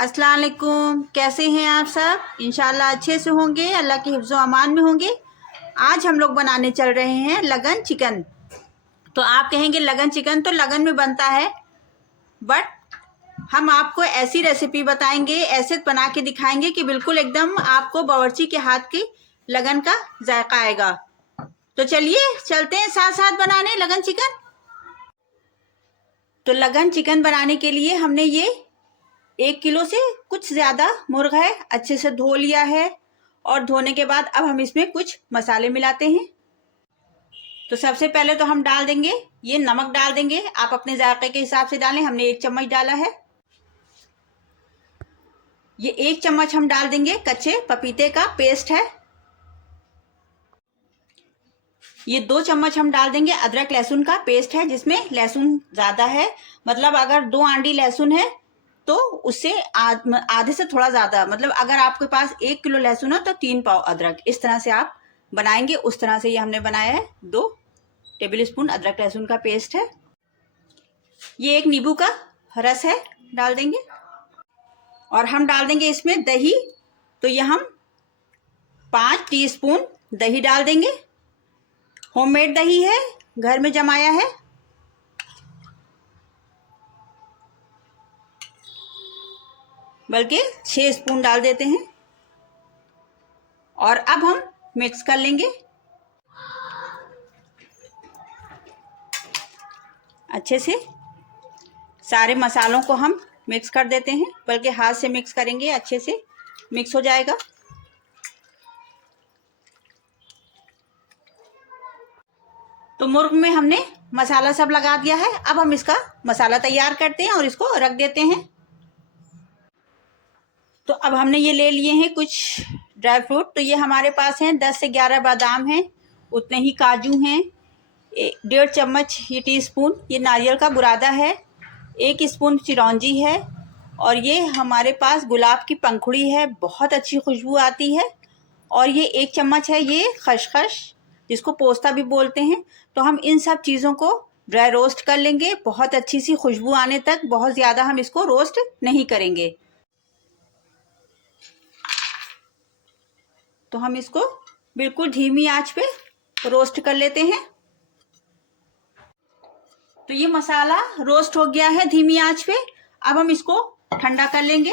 अस्सलाम वालेकुम। कैसे हैं आप सब? इंशाल्लाह अच्छे से होंगे, अल्लाह के हिफ्ज़ो अमान में होंगे। आज हम लोग बनाने चल रहे हैं लगन चिकन। तो आप कहेंगे लगन चिकन तो लगन में बनता है, बट हम आपको ऐसी रेसिपी बताएंगे, ऐसे बना के दिखाएंगे कि बिल्कुल एकदम आपको बावर्ची के हाथ की लगन का जायका आएगा। तो चलिए चलते हैं साथ साथ बनाने लगन चिकन। तो लगन चिकन बनाने के लिए हमने ये 1 किलो से कुछ ज़्यादा मुर्ग है, अच्छे से धो लिया है। और धोने के बाद अब हम इसमें कुछ मसाले मिलाते हैं। तो सबसे पहले तो हम डाल देंगे ये नमक डाल देंगे, आप अपने जायके के हिसाब से डालें। हमने 1 चम्मच डाला है। ये 1 चम्मच हम डाल देंगे कच्चे पपीते का पेस्ट है। ये 2 चम्मच हम डाल देंगे अदरक लहसुन का पेस्ट है, जिसमें लहसुन ज़्यादा है। मतलब अगर 2 आंडी लहसुन है तो उससे आधे से थोड़ा ज़्यादा, मतलब अगर आपके पास 1 किलो लहसुन है तो 3 पाव अदरक, इस तरह से आप बनाएंगे। उस तरह से ये हमने बनाया है। 2 टेबल स्पून अदरक लहसुन का पेस्ट है। ये 1 नींबू का रस है, डाल देंगे। और हम डाल देंगे इसमें दही। तो ये हम 5 टीस्पून दही डाल देंगे। होममेड दही है, घर में जमाया है। बल्कि 6 स्पून डाल देते हैं। और अब हम मिक्स कर लेंगे अच्छे से। सारे मसालों को हम मिक्स कर देते हैं, बल्कि हाथ से मिक्स करेंगे, अच्छे से मिक्स हो जाएगा। तो मुर्ग में हमने मसाला सब लगा दिया है। अब हम इसका मसाला तैयार करते हैं और इसको रख देते हैं। तो अब हमने ये ले लिए हैं कुछ ड्राई फ्रूट। तो ये हमारे पास हैं 10 से 11 बादाम हैं, उतने ही काजू हैं, 1.5 चम्मच ये टीस्पून ये नारियल का बुरादा है, 1 स्पून चिरौंजी है। और ये हमारे पास गुलाब की पंखुड़ी है, बहुत अच्छी खुशबू आती है। और ये 1 चम्मच है ये खसखस, जिसको पोस्ता भी बोलते हैं। तो हम इन सब चीज़ों को ड्राई रोस्ट कर लेंगे, बहुत अच्छी सी खुशबू आने तक। बहुत ज़्यादा हम इसको रोस्ट नहीं करेंगे। तो हम इसको बिल्कुल धीमी आंच पे रोस्ट कर लेते हैं। तो ये मसाला रोस्ट हो गया है धीमी आंच पे। अब हम इसको ठंडा कर लेंगे।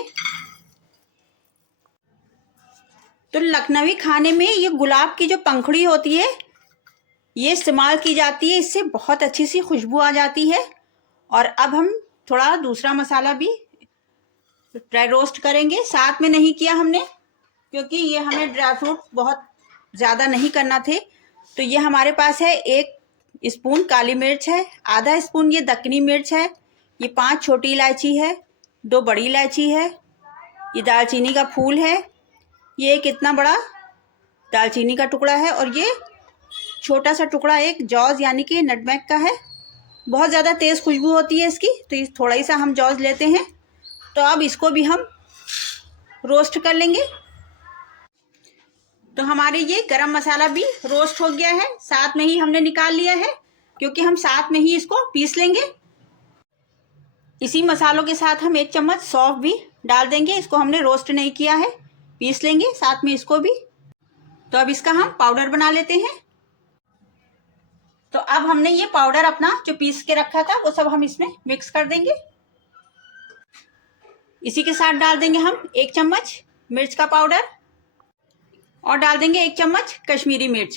तो लखनवी खाने में ये गुलाब की जो पंखुड़ी होती है ये इस्तेमाल की जाती है, इससे बहुत अच्छी सी खुशबू आ जाती है। और अब हम थोड़ा दूसरा मसाला भी ड्राई रोस्ट करेंगे। साथ में नहीं किया हमने, क्योंकि ये हमें ड्राई फ्रूट बहुत ज़्यादा नहीं करना थे। तो ये हमारे पास है 1 स्पून काली मिर्च है, आधा स्पून ये दक्कनी मिर्च है, ये 5 छोटी इलायची है, 2 बड़ी इलायची है, ये दालचीनी का फूल है, ये एक इतना बड़ा दालचीनी का टुकड़ा है, और ये छोटा सा टुकड़ा एक जॉज यानी कि नटमेग का है। बहुत ज़्यादा तेज़ खुशबू होती है इसकी, तो थोड़ा ही सा हम जॉज लेते हैं। तो अब इसको भी हम रोस्ट कर लेंगे। तो हमारे ये गरम मसाला भी रोस्ट हो गया है, साथ में ही हमने निकाल लिया है, क्योंकि हम साथ में ही इसको पीस लेंगे। इसी मसालों के साथ हम 1 चम्मच सौंफ भी डाल देंगे। इसको हमने रोस्ट नहीं किया है, पीस लेंगे साथ में इसको भी। तो अब इसका हम पाउडर बना लेते हैं। तो अब हमने ये पाउडर अपना जो पीस के रखा था वो सब हम इसमें मिक्स कर देंगे। इसी के साथ डाल देंगे हम 1 चम्मच मिर्च का पाउडर, और डाल देंगे 1 चम्मच कश्मीरी मिर्च।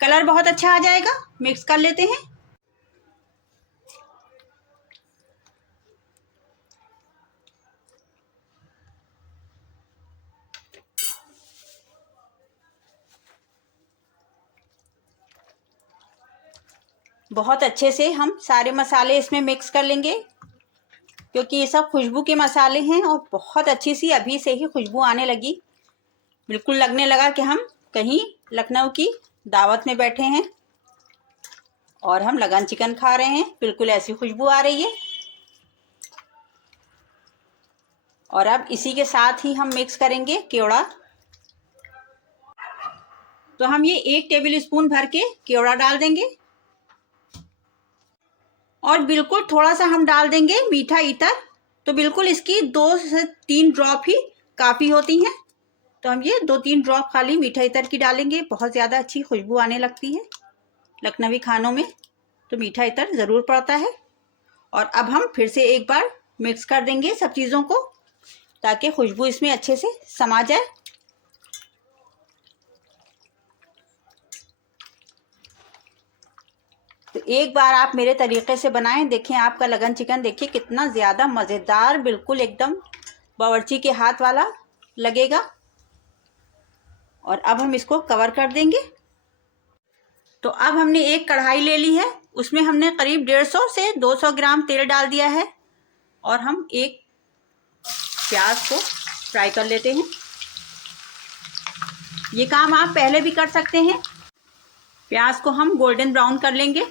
कलर बहुत अच्छा आ जाएगा। मिक्स कर लेते हैं। बहुत अच्छे से हम सारे मसाले इसमें मिक्स कर लेंगे, क्योंकि ये सब खुशबू के मसाले हैं। और बहुत अच्छी सी अभी से ही खुशबू आने लगी, बिल्कुल लगने लगा कि हम कहीं लखनऊ की दावत में बैठे हैं और हम लगन चिकन खा रहे हैं। बिल्कुल ऐसी खुशबू आ रही है। और अब इसी के साथ ही हम मिक्स करेंगे केवड़ा। तो हम ये 1 टेबल स्पून भर के केवड़ा डाल देंगे। और बिल्कुल थोड़ा सा हम डाल देंगे मीठा इतर। तो बिल्कुल इसकी 2 से 3 ड्रॉप ही काफ़ी होती हैं। तो हम ये 2-3 ड्रॉप खाली मीठा इत्र की डालेंगे। बहुत ज़्यादा अच्छी खुशबू आने लगती है लखनवी खानों में, तो मीठा इत्र ज़रूर पड़ता है। और अब हम फिर से एक बार मिक्स कर देंगे सब चीज़ों को, ताकि खुशबू इसमें अच्छे से समा जाए। तो एक बार आप मेरे तरीके से बनाएं, देखें आपका लगन चिकन देखिए कितना ज़्यादा मज़ेदार, बिल्कुल एकदम बावर्ची के हाथ वाला लगेगा। और अब हम इसको कवर कर देंगे। तो अब हमने एक कढ़ाई ले ली है, उसमें हमने करीब 150 से 200 ग्राम तेल डाल दिया है। और हम एक प्याज को फ्राई कर लेते हैं। ये काम आप पहले भी कर सकते हैं। प्याज को हम गोल्डन ब्राउन कर लेंगे।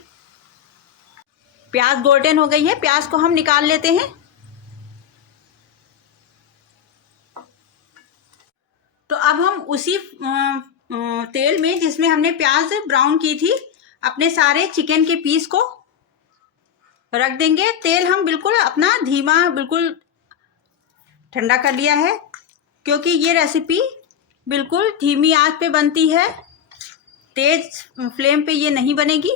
प्याज गोल्डन हो गई है, प्याज को हम निकाल लेते हैं। तो अब हम उसी तेल में जिसमें हमने प्याज ब्राउन की थी, अपने सारे चिकन के पीस को रख देंगे। तेल हम बिल्कुल अपना धीमा, बिल्कुल ठंडा कर लिया है, क्योंकि ये रेसिपी बिल्कुल धीमी आंच पे बनती है, तेज फ्लेम पे ये नहीं बनेगी।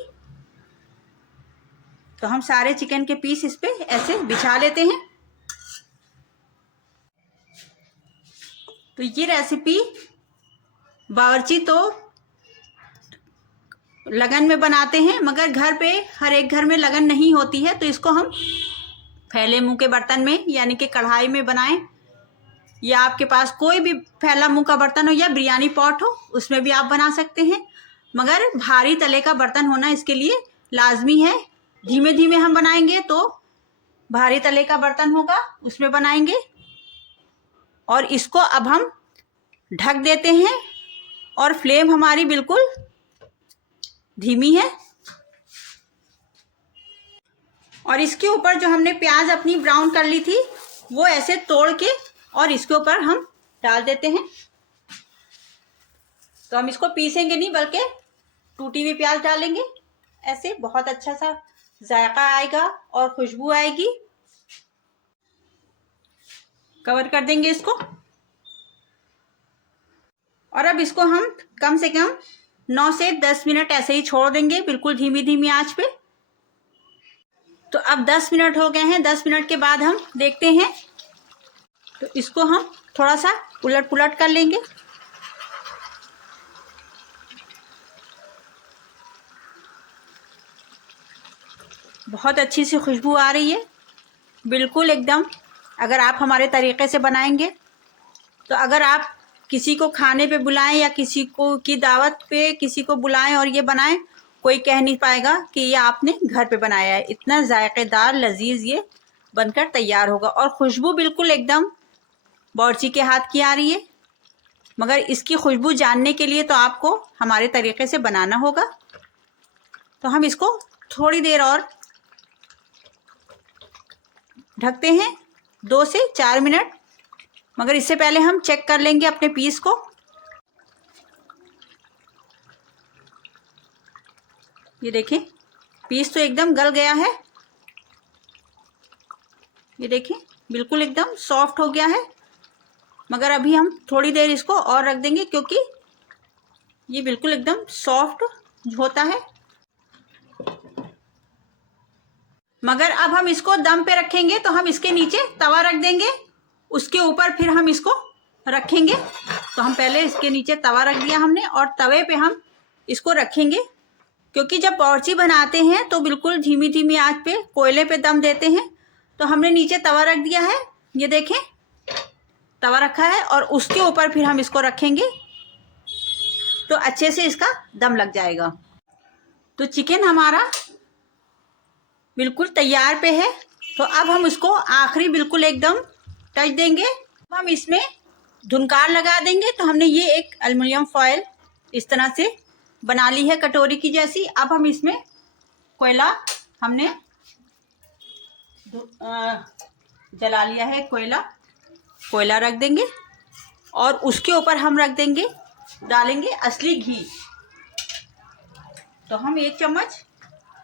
तो हम सारे चिकन के पीस इस पे ऐसे बिछा लेते हैं। तो ये रेसिपी बावर्ची तो लगन में बनाते हैं, मगर घर पे हर एक घर में लगन नहीं होती है, तो इसको हम फैले मुंह के बर्तन में यानी कि कढ़ाई में बनाएं, या आपके पास कोई भी फैला मुंह का बर्तन हो या बिरयानी पॉट हो, उसमें भी आप बना सकते हैं। मगर भारी तले का बर्तन होना इसके लिए लाजमी है। धीमे धीमे हम बनाएंगे तो भारी तले का बर्तन होगा, उसमें बनाएंगे। और इसको अब हम ढक देते हैं और फ्लेम हमारी बिल्कुल धीमी है। और इसके ऊपर जो हमने प्याज अपनी ब्राउन कर ली थी, वो ऐसे तोड़ के और इसके ऊपर हम डाल देते हैं। तो हम इसको पीसेंगे नहीं, बल्कि टूटी हुई प्याज डालेंगे। ऐसे बहुत अच्छा सा जायका आएगा और खुशबू आएगी। कवर कर देंगे इसको। और अब इसको हम कम से कम 9 से 10 मिनट ऐसे ही छोड़ देंगे, बिल्कुल धीमी धीमी आंच पे। तो अब 10 मिनट हो गए हैं। 10 मिनट के बाद हम देखते हैं। तो इसको हम थोड़ा सा उलट पुलट कर लेंगे। बहुत अच्छी सी खुशबू आ रही है, बिल्कुल एकदम। अगर आप हमारे तरीके से बनाएंगे, तो अगर आप किसी को खाने पे बुलाएं या किसी को की दावत पे किसी को बुलाएं और ये बनाएं, कोई कह नहीं पाएगा कि ये आपने घर पे बनाया है। इतना जायकेदार लजीज ये बनकर तैयार होगा। और खुशबू बिल्कुल एकदम बावर्ची के हाथ की आ रही है। मगर इसकी खुशबू जानने के लिए तो आपको हमारे तरीके से बनाना होगा। तो हम इसको थोड़ी देर और ढकते हैं, 2 से 4 मिनट। मगर इससे पहले हम चेक कर लेंगे अपने पीस को। ये देखें, पीस तो एकदम गल गया है। ये देखें, बिल्कुल एकदम सॉफ्ट हो गया है। मगर अभी हम थोड़ी देर इसको और रख देंगे, क्योंकि ये बिल्कुल एकदम सॉफ्ट होता है। मगर अब हम इसको दम पे रखेंगे, तो हम इसके नीचे तवा रख देंगे, उसके ऊपर फिर हम इसको रखेंगे। तो हम पहले इसके नीचे तवा रख दिया हमने, और तवे पे हम इसको रखेंगे। क्योंकि जब बावर्ची बनाते हैं तो बिल्कुल धीमी धीमी आंच पे कोयले पे दम देते हैं। तो हमने नीचे तवा रख दिया है, ये देखें तवा रखा है, और उसके ऊपर फिर हम इसको रखेंगे, तो अच्छे से इसका दम लग जाएगा। तो चिकन हमारा बिल्कुल तैयार पे है। तो अब हम इसको आखिरी बिल्कुल एकदम टच देंगे। अब हम इसमें धुनकार लगा देंगे। तो हमने ये एक एल्युमिनियम फॉयल इस तरह से बना ली है, कटोरी की जैसी। अब हम इसमें कोयला हमने जला लिया है, कोयला रख देंगे, और उसके ऊपर हम रख देंगे, डालेंगे असली घी। तो हम 1 चम्मच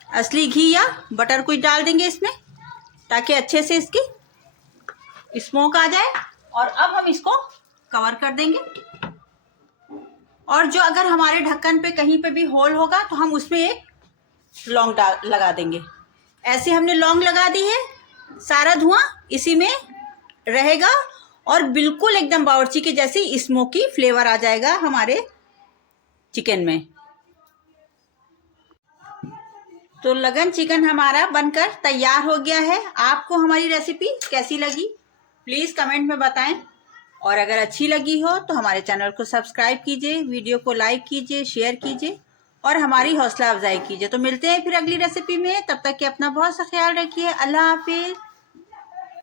असली घी या बटर कुछ डाल देंगे इसमें, ताकि अच्छे से इसकी स्मोक आ जाए। और अब हम इसको कवर कर देंगे। और जो अगर हमारे ढक्कन पे कहीं पे भी होल होगा तो हम उसमें एक लौंग लगा देंगे। ऐसे हमने लौंग लगा दी है, सारा धुआं इसी में रहेगा और बिल्कुल एकदम बावर्ची के जैसी स्मोकी फ्लेवर आ जाएगा हमारे चिकन में। तो लगन चिकन हमारा बनकर तैयार हो गया है। आपको हमारी रेसिपी कैसी लगी प्लीज़ कमेंट में बताएं। और अगर अच्छी लगी हो तो हमारे चैनल को सब्सक्राइब कीजिए, वीडियो को लाइक कीजिए, शेयर कीजिए और हमारी हौसला अफजाई कीजिए। तो मिलते हैं फिर अगली रेसिपी में, तब तक कि अपना बहुत सा ख्याल रखिए। अल्लाह हाफिज़।